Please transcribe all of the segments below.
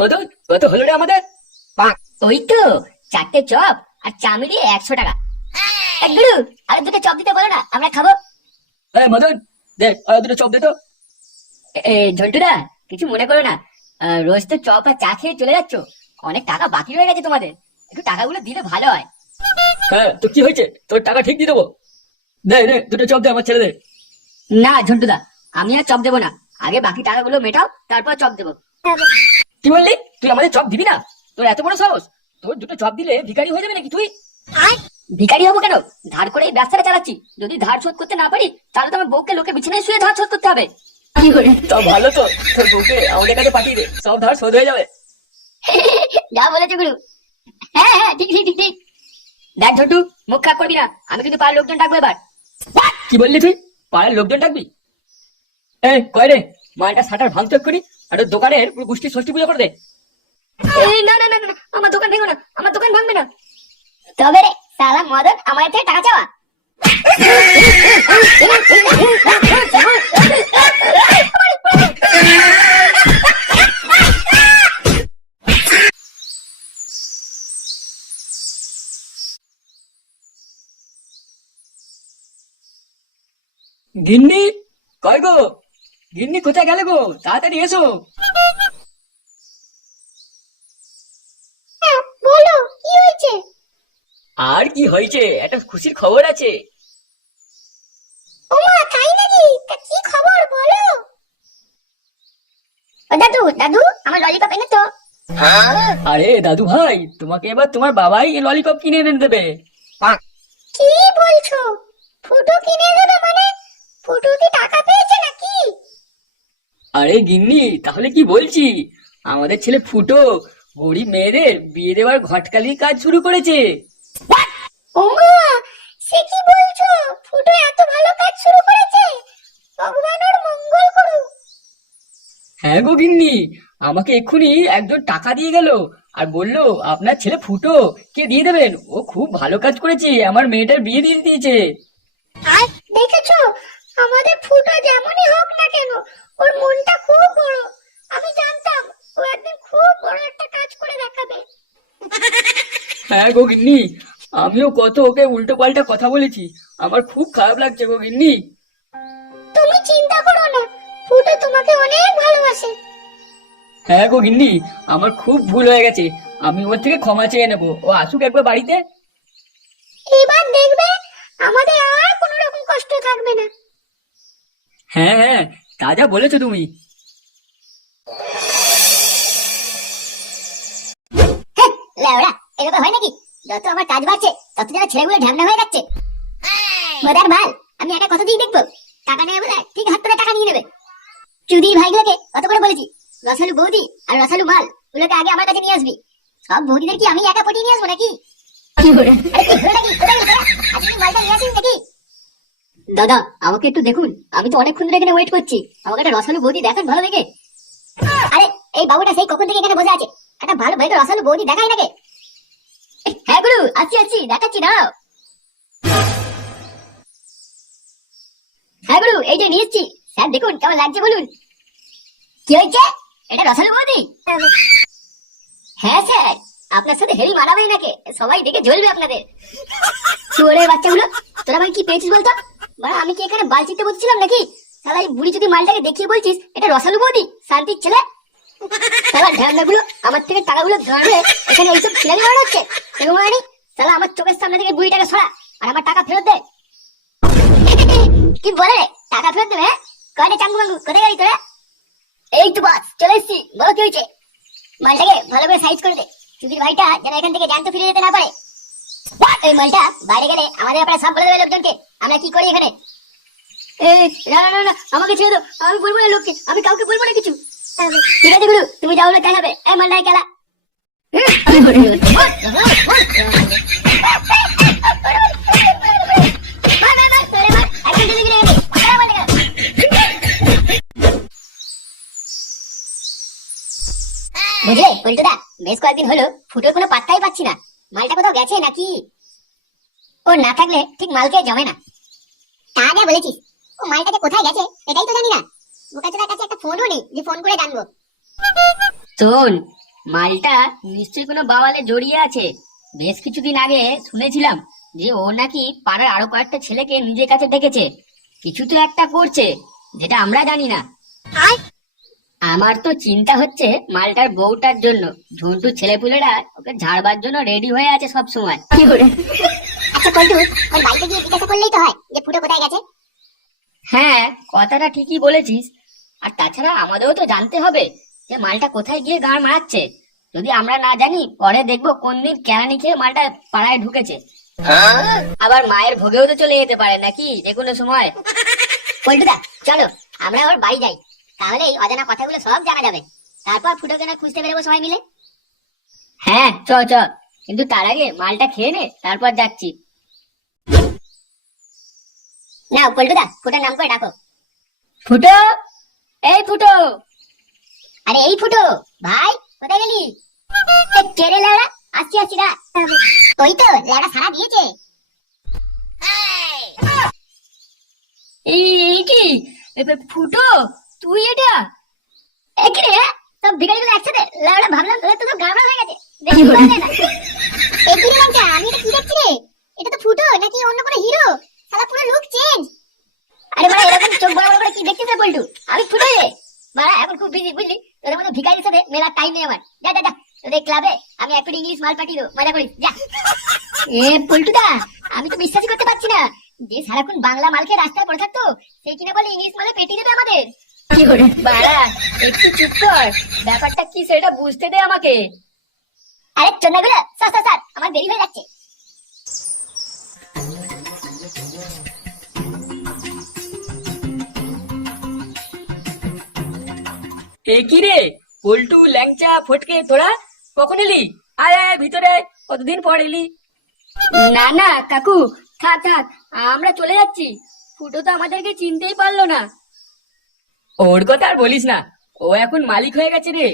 মদন, কত হলো রে আমাদের? ওই তো 4টে চপ আর চা মিলিয়ে 100 টাকা। গুরু, আর 2টো চপ দিতে বলো না, আমরা খাবো। মদন, দেখ আর দুটো চপ দে তো। ঝন্টুদা, কিছু মনে করো না, রোজ তো চপ আর চা খেয়ে চলে যাচ্ছ, অনেক টাকা বাকি রয়ে গেছে তোমাদের, একটু টাকাগুলো দিলে ভালো হয়। হ্যাঁ, তো কি হয়েছে, তোর টাকা ঠিক দিয়ে দেবো। দে দে, দুটো চপ দে আমার ছেলে দে। না ঝন্টুদা, আমি আর চপ দেবো না, আগে বাকি টাকাগুলো মেটাও, তারপর চপ দেবো। কি বললি? তুই আমাদের চপ দিবি না? তোর এত বড় সাহস! তোর দুটো চপ দিলে ভিখারি হয়ে যাবে নাকি তুই? ভিখারি হবো কেন? ধার করে এই ব্যবসাটা চালাচ্ছি, যদি ধার শোধ করতে না পারি তাহলে তো আমার বউকে লোকে বিছানায় শুয়ে ধার শোধ করতে হবে। তা ভালো তো, তোর বউকে আমাদের কাছে পাঠিয়ে দে, সব ধার শোধ হয়ে যাবে। যা বলেছে গুরু। হ্যাঁ হ্যাঁ, ঠিক ঠিক ঠিক ঠিক। দেখ ঝন্টু, মুখ খারাপ করবি না, আমি কিন্তু পাড়ার লোকজন ডাকবো এবার। কি বললি তুই? পাড়ার লোকজন ডাকবি? কয় রে, মালটা শাটার ভাঙতে করি আর ওর দোকানের পুরো গোষ্ঠী ষষ্ঠী পুজো করে দে। না না না না, আমার দোকান ভেঙো না, আমার দোকান ভাঙবে না। তবে রে সালা মদন, আমার থেকে টাকা চাওয়া। গিন্নি, কয় গো? গিন্নি কোথায় গেলে গো? তাড়াতাড়ি এসো। বলো, কি হয়েছে? আর কি হয়েছে, একটা খুশির খবর আছে। ওমা, তাই নাকি? তা কি খবর বলো। ও দাদু, দাদু, আমার ললিপপ এনে তো। আরে দাদু ভাই, তোমাকে এবার তোমার বাবাই ললিপপ কিনে এনে দেবে। কি বলছো? ফুটো কিনে দেবে মানে? ফুটো কি টাকা পেয়েছে নাকি? আরে গিন্নি, তাহলে কি বলছি, আমাদের ছেলে ফুটো গরিব মেয়েদের বিয়ে দেওয়ার ঘটকালির কাজ শুরু করেছে। ওমা, সে কি বলছো? ফুটো এত ভালো কাজ শুরু করেছে? ভগবান ওর মঙ্গল করুক। হ্যাঁ গো গিন্নি, আমাকে এক্ষুনি একজন টাকা দিয়ে গেল আর বললো আপনার ছেলে ফুটো কে দিয়ে দেবেন, ও খুব ভালো কাজ করেছে, আমার মেয়েটার বিয়ে দিয়ে দিয়েছে। আর দেখেছো, আমাদের ফুটো যেমনই হোক না কেন, ওর মনটা খুব বড়। আমি জানতাম ও একদিন খুব বড় একটা কাজ করে দেখাবে। হ্যাঁ গো গিন্নি, আমিও কত ওকে উল্টো পাল্টা কথা বলেছি, আমার খুব খারাপ লাগছে গো গিন্নি। তুমি চিন্তা করো না, ফুটো তোমাকে অনেক ভালোবাসে। হ্যাঁ গো গিন্নি, আমার খুব ভুল হয়ে গেছে, আমি ওর থেকে ক্ষমা চেয়ে নেবো, ও আসুক একবার বাড়িতে। এবার দেখবে আমাদের আর কোনো রকম কষ্ট থাকবে না। হ্যাঁ হ্যাঁ, তা যা বলেছো তুমি। লেওড়া, এরকম হয় নাকি? যত আমার কাজ বাড়ছে তত যেন ছেলেগুলো ঢ্যামনা হয়ে যাচ্ছে। মদার মাল, আমি একটা কথা দিয়ে দেখবো, টাকা নেবে বলে ঠিক হাত ধরে টাকা নিয়ে নেবে। চুদির ভাইগুলোকে কত করে বলেছি, রসালু বৌদি আর রসালু মাল গুলোকে আগে আমার কাছে নিয়ে আসবি। সব বৌদিদের কি আমি একা পটিয়ে নিয়ে আসবো নাকি? আরে কি হলো নাকি? কোথায় গেলে তোরা? আজকে মালটা নিয়ে আসিস নাকি? দাদা, আমাকে একটু দেখুন, আমি তো অনেকক্ষণ ধরে এখানে ওয়েট করছি, আমাকে একটা রসালু বৌদি দেখান ভালো দেখে। আরে এই বাবুটা সেই কখন থেকে এখানে বসে আছে, একটা ভালো ভাই তো রসালু বৌদি দেখাই নাকি? হ্যাঁ গুরু, আছি আছি, দেখাচ্ছি দাঁড়াও। হ্যাঁ গুরু, এই যে নিয়ে এসছি, স্যার দেখুন কেমন লাগছে বলুন। কি হয়েছে? এটা রসালু বৌদি? হ্যাঁ স্যার, আপনার সাথে হেরি মানাবে নাকি, সবাই দেখে জ্বলবে আপনাদের। শুয়োরের বাচ্চাগুলো, তোরা আমাকে কি পেয়েছিস বলতো? মানে আমি কি এখানে বাল চিনতে বসেছিলাম নাকি? শালা এই বুড়ি যদি মালটাকে দেখিয়ে বলছিস এটা রসালু বৌদি, শান্তির ছেলে। শালা ঢ্যামনাগুলো আমার থেকে টাকাগুলো ধরে এখানে এইসব ছিনারি বানানো হচ্ছে। দেখো মানে শালা আমার চোখের সামনে থেকে বুড়িটাকে সরা আর আমার টাকা ফেরত দে। কি বলে রে, টাকা ফেরত দেবে? কয়টা চাঙ্গু বাঙ্গু, কোথায় গেলি তোরা? এই তো বাস চলে এসছি, বলো কি হয়েছে? মালটাকে ভালো করে সাইজ করে দে, চুদির ভাইটা যেন এখান থেকে জ্যান্ত ফিরে যেতে না পারে। এই মালটা বাইরে গেলে আমাদের ব্যাপারে সব বলে দেবে লোকজনকে আমরা কি করি এখানে। না না না না, আমাকে ছেড়ে দাও, আমি বলবো না লোককে, আমি কাউকে বলবো না কিছু। ঠিক আছে গুরু, তুমি যাও না, দেখাবে এই মালটাই খেলা। বুঝলে পল্টুদা, বেশ কয়েকদিন হলো ফুটোর কোনো পাত্তাই পাচ্ছি না, মালটা কোথাও গেছে নাকি? ও না থাকলে ঠিক মালকে জমে না। তা যা বলেছিস, ও মালটাকে কোথায় গেছে এটাই তো জানি না। বোকাচোদার কাছে একটা ফোনও নেই যে ফোন করে জানবো। শোন, মালটা নিশ্চয়ই কোনো বাওয়ালে জড়িয়ে আছে। বেশ কিছুদিন আগে শুনেছিলাম যে ও নাকি পাড়ার আরো কয়েকটা ছেলেকে নিজের কাছে ডেকেছে, কিছু তো একটা করছে যেটা আমরা জানি না। আমার তো চিন্তা হচ্ছে মালটার বউটার জন্য। ঝন্টু ছেলেপুলেরা ওকে ঝাড়বার জন্য রেডি হয়ে আছে সব সময়। আচ্ছা পল্টু, ওর বাড়িতে গিয়ে জিজ্ঞাসা করলেই তো হয় যে ফুটো কোথায় গেছে। হ্যাঁ, কথাটা ঠিকই বলেছিস। আর তাছাড়া আমাদেরও তো জানতে হবে যে মালটা কোথায় গিয়ে গান মারাচ্ছে। যদি আমরা না জানি, পরে দেখবো কোন দিন কেরানি খেয়ে মালটা পাড়ায় ঢুকেছে। আবার মায়ের ভোগেও তো চলে যেতে পারে নাকি যে কোনো সময়। পল্টুদা চলো আমরা ওর বাড়ি যাই, তাহলেই অজানা কথাগুলো সব জানা যাবে। তারপর ফুটোকে না খুঁজতে বেরোবো সবাই মিলে। হ্যাঁ চ চ, কিন্তু তার আগে মালটা খেয়ে নে, তারপর যাচ্ছি। নাও পল্টুদা, ফুটোর নাম করে ডাকো। ফুটো, এই ফুটো। আরে এই ফুটো ভাই, কোথায় গেলি? কে রে লেওড়া? আসছি আসছি না। ওই তো লেওড়া সারা দিয়েছে। এই কি ফুটো, তুই এটা? কি রে, সব ভিখারিগুলো একসাথে? লেওড়া ভাবলাম তোদের তো গাড়া হয়ে গেছে, দেখি পারলে না। কি রে লঙ্কা, আমি এটা কি দেখছি রে? এটা তো ফুটো নাকি অন্য কোনো হিরো? শালা পুরো লুক চেঞ্জ। আরে বাড়া, এরকম চোখ বড় বড় করে কি দেখছিস রে পল্টু? আমি ফুটো রে বাড়া, এখন খুব বিজি বুঝলি। তোদের মতো ভিখারির সাথে মেলার টাইম নেই আমার। যা যা যা, তোদের ক্লাবে আমি একটু ইংলিশ মাল পাঠিয়ে দেবো, মজা করিস যা। পল্টুদা, আমি তো বিশ্বাসই করতে পারছি না যে সারাক্ষণ বাংলা মালকে রাস্তায় পড়ে থাকতো, সেই কিনা বলে ইংলিশ মালে পেটি দেবে আমাদের। কি করে বাড়া, একটু চুপ কর, ব্যাপারটা কি সেটা বুঝতে দে আমাকে। আরে চন্দাগুলো, স্যার স্যার স্যার, আমার দেরি হয়ে যাচ্ছে। এ কি রে পল্টু, ল্যাংচা, ফটকে, তোরা কখন এলি? আরে ভিতরে, কতদিন পর এলি। না না কাকু, থাক থাক, আমরা চলে যাচ্ছি। ফুটো তো আমাদেরকে চিনতেই পারলো না। ওর কথা আর বলিস না, ও এখন মালিক হয়ে গেছে রে।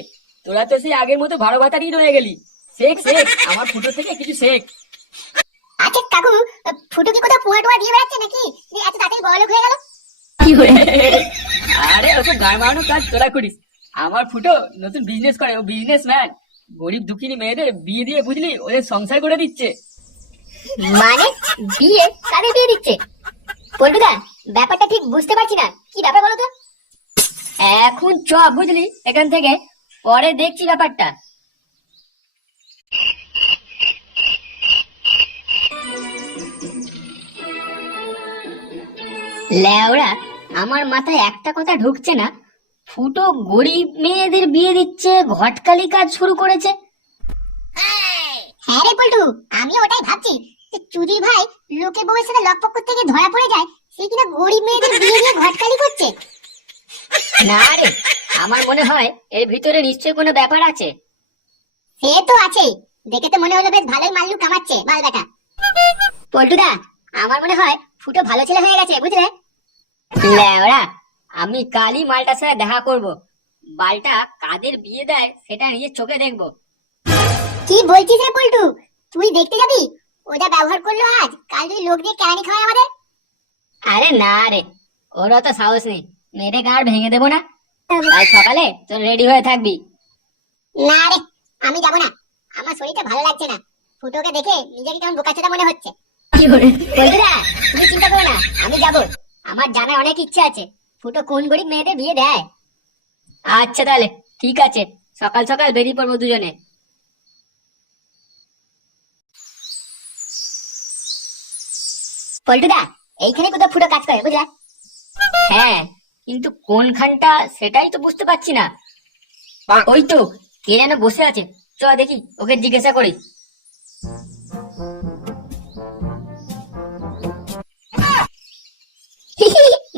তোরা তো সেই আগের মতো ভাড়া ভাতারই রয়ে গেলি। শেখ শেখ, আমার ফুটো থেকে কিছু শেখ। আচ্ছা কাকু, ফুটো কি কোথাও পুয়া টুয়া দিয়ে বেড়াচ্ছে নাকি যে এত তাড়াতাড়ি বড়লোক হয়ে গেল? আরে ওসব গাড় মারানোর কাজ তোরা করিস। আমার ফুটো নতুন বিজনেস করে, ও বিজনেসম্যান। গরিব দুঃখিনী মেয়েদের বিয়ে দিয়ে বুঝলি ওদের সংসার করে দিচ্ছে। মানে বিয়ে? কাদের বিয়ে দিচ্ছে? পল্টুদা, ব্যাপারটা ঠিক বুঝতে পারছি না, কি ব্যাপার বলো তো? এখন চ বুঝলি এখান থেকে, পরে দেখছি ব্যাপারটা। লেওড়া, আমার মাথায় একটা কথা ঢুকছে না। ফুটো গরিব মেয়েদের বিয়ে দিচ্ছে, ঘটকালি কাজ শুরু করেছে। হ্যাঁ রে পল্টু, আমি ওটাই ভাবছি যে চুদির ভাই লোকে বউয়ের সাথে লকপক করতে গিয়ে ধরা পড়ে যায়, সে কিনা গরিব মেয়েদের বিয়ে দিয়ে ঘটকালি করছে। না রে, আমার মনে হয় এর ভিতরে নিশ্চয়ই কোনো ব্যাপার আছে। সে তো আছে, দেখে তো মনে হলো বেশ ভালোই মাল্লু কামাচ্ছে বাল বেটা। পল্টুদা, আমার মনে হয় ফুটো ভালো ছেলে হয়ে গেছে বুঝলে। লেওড়া, আমি কালই মালটার সাথে দেখা করব। বালটা কাদের বিয়ে দেয় সেটা নিজের চোখে দেখবো। কি বলছিস রে পল্টু, তুই দেখতে যাবি? ও যা ব্যবহার করলো আজ, কাল যদি লোক দিয়ে কেরানি খাওয়ায় আমাদের। আরে না রে, ওর তো সাহস নেই, মেরে গাড় ভেঙে দেবো না। কাল সকালে তোর রেডি হয়ে থাকবি। না রে, আমি যাব না, আমার শরীরটা ভালো লাগছে না। ফুটোকে দেখে নিজেকে কেমন বোকাচোদা মনে হচ্ছে। বন্ধুরা, তুমি চিন্তা করো না, আমি যাব। আমার জানার অনেক ইচ্ছে আছে ফুটো কোন গরিব মেয়েদের বিয়ে দেয়। আচ্ছা তাহলে ঠিক আছে, সকাল সকাল বেরিয়ে পড়বো দুজনে। পল্টুদা, এইখানে কোথাও ফুটো কাজ করে বুঝলা? হ্যাঁ, কিন্তু কোনখানটা সেটাই তো বুঝতে পারছি না। ওই তো কে যেন বসে আছে, চ দেখি, ওকে জিজ্ঞাসা করি।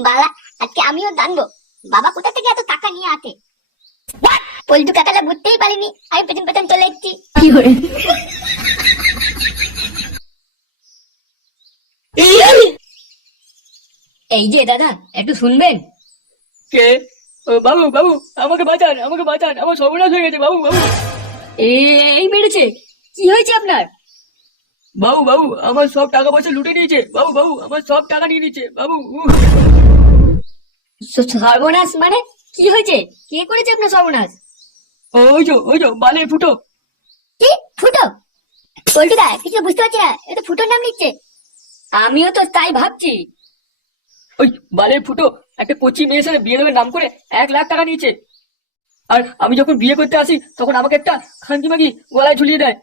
বাবা, আজকে আমিও জানবো বাবা কোথা থেকে এত টাকা নিয়ে আসে। পল্টু কাকাটা বুঝতেই পারিনি, আমি পেছন পেছন চলে এসেছি। এই যে দাদা, একটু শুনবেন। কে? ও বাবু, বাবু আমাকে বাঁচান, আমাকে বাঁচান, আমার সর্বনাশ হয়ে গেছে বাবু, বাবু। এই মেরেছে? কি হয়েছে আপনার? বাবু, বাবু আমার সব টাকা পয়সা লুটে নিয়েছে বাবু, বাবু আমার সব টাকা নিয়ে নিয়েছে বাবু। সর্বনাশ মানে কি হয়েছে? কে করেছে আপনার সর্বনাশ? ওই যো বালে ফুটো। কি ফুটো? পল্টুদা কিছু বুঝতে পারছি না, এটা তো ফুটোর নাম নিচ্ছে। আমিও তো তাই ভাবছি। ওই বালের ফুটো একটা কচি মেয়ের সাথে বিয়ে দেবে নাম করে 1 লাখ টাকা নিয়েছে। আর আমি যখন বিয়ে করতে আসি তখন আমাকে একটা খানকি মাগি গলায় ঝুলিয়ে দেয়।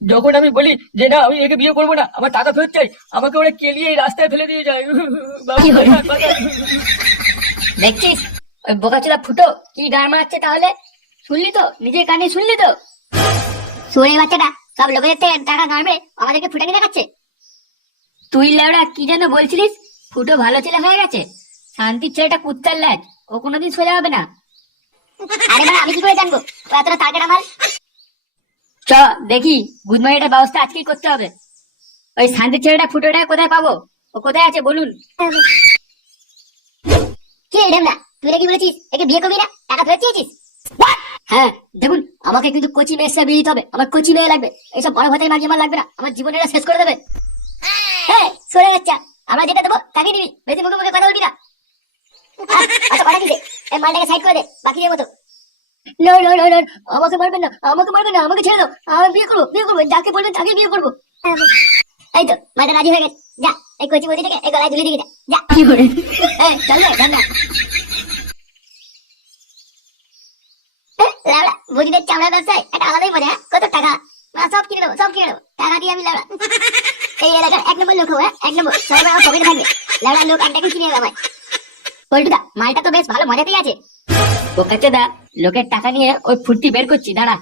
যখন আমি বলি যে না আমি একে বিয়ে করবো না, আমার টাকা ফেরত চাই, আমাকে ওরা কেলিয়ে এই রাস্তায় ফেলে দিয়ে যায়। বাবু, বাঁচান, বাঁচান। দেখছিস ওই বোকাচোদা ফুটো কি গান মারাচ্ছে তাহলে? শুনলি তো, নিজের কানে শুনলি তো? শুনে বাচ্চাটা সব লোকেদের থেকে টাকা গাড়বে, আমাদেরকে ফুটানি দেখাচ্ছে। তুই লেওড়া কি যেন বলছিলিস? ফুটো ভালো ছেলে হয়ে গেছে, শান্তির ছেলেটা কুত্তার লাজ, ও কোনোদিন সোজা হবে না। আরে বাবা আমি কি করে জানবো ও এতটা টার্গেট আমার? চ দেখি গুদমাইটার ব্যবস্থা আজকেই করতে হবে। ওই শান্তির ছেলেটা ফুটোটা কোথায় পাবো? ও কোথায় আছে বলুন? কি রে ঢেমনা, তুই নাকি বলেছিস একে বিয়ে করবি না, টাকা ফেরত চেয়েছিস? হ্যাঁ দেখুন, আমাকে কিন্তু কচি মেয়ের সাথে বিয়ে দিতে হবে, আমার কচি মেয়ে লাগবে। এইসব বড় ভাতের মাঝে আমার লাগবে না, আমার জীবনটা শেষ করে দেবে। হ্যাঁ সরে বাচ্চা, আমরা যেটা দেবো তাকে দিবি, বেশি মুখে মুখে কথা বলবি না। আচ্ছা কথা দিছে, এই মালটাকে সাইড করে দে বাকিদের মতো। না না না না, আমাকে মারবেন না, আমাকে মারবেন না, আমাকে ছেড়ে দাও, আমি বিয়ে করবো, বিয়ে করবো, যাকে বলবেন তাকে বিয়ে করবো। এই তো মালটা রাজি হয়ে গেছে, যা এই কচি বদিটাকে এই গলায় ঝুলিয়ে দিয়ে যা, যা। কি করে? এই চল রে ঢেমনা। লাউড়া বদিদের চামড়া ব্যবসায় একটা আলাদাই মজা, হ্যাঁ? কত টাকা, সব কিনে দেবো, সব কিনে দেবো, টাকা দিয়ে আমি লাউড়া এই এলাকার 1 নম্বর লোক হবো, হ্যাঁ 1 নম্বর, সবাই আমার পকেটে থাকবে। লাউড়া লোক একটাকে কিনে দেবে আমায়। পল্টুদা মালটা তো বেশ ভালো মজাতেই আছে। বোকাচোদা লোকের টাকা নিয়ে ওই ফুর্তি বের করছি, দাঁড়া।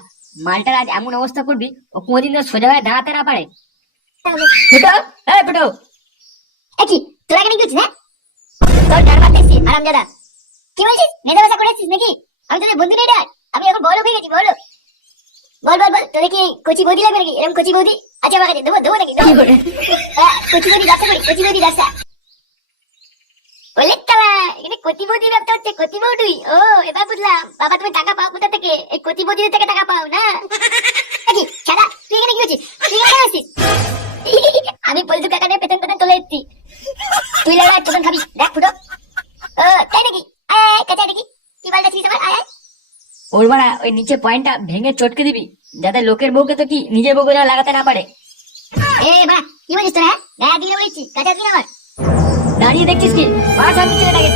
মালটার আজ এমন অবস্থা করবি ও কোনোদিন তো সোজা হয়ে দাঁড়াতে না পারে। ফুটো, হ্যাঁ ফুটো। কি তোরা কেন করছিস, হ্যাঁ? তোর ডার মারতে এসছি আরামজাদা। কি বলছিস, মেধা ভাষা করেছিস নাকি? আমি তোদের বন্ধু নেই, আমি এখন বড় হয়ে গেছি, বড়। বল বল বল, তোদের কি কচি বৌদি লাগবে নাকি? এরকম কচি বৌদি আছে আমার কাছে, দেবো দেবো নাকি? দেবো। কচি বৌদি ব্যবসা করি, কচি বৌদি ব্যবসা। বলে তালা এখানে কচি বৌদি ব্যবসা হচ্ছে, কচি বৌদি। ও এবার বুঝলাম, বাবা তুমি টাকা পাও কোথা থেকে? এই কচি বৌদিদের থেকে টাকা পাও না? কি ছাড়া, তুই এখানে কি করছিস? তুই এখানে আসছিস? আমি পল্টু কাকা নিয়ে পেছন পেছন চলে এসেছি। তুই লাগা প্রথম খাবি, দেখ ফুটো। ও তাই নাকি? আয় আয় কাছে দেখি কি বলতে ছিস আমার, আয় আয়। ওর মারা ওই নিচে পয়েন্টটা ভেঙে চটকে দিবি, যাতে লোকের বউকে তো কি নিজের বউকে যেন লাগাতে না পারে। এ বা কি বলিস তোরা? গায়ে দিয়ে বলেছি কাছে আসবি না আমার। দাঁড়িয়ে দেখছিস কি? মারা শান্তি ছেলেটাকে।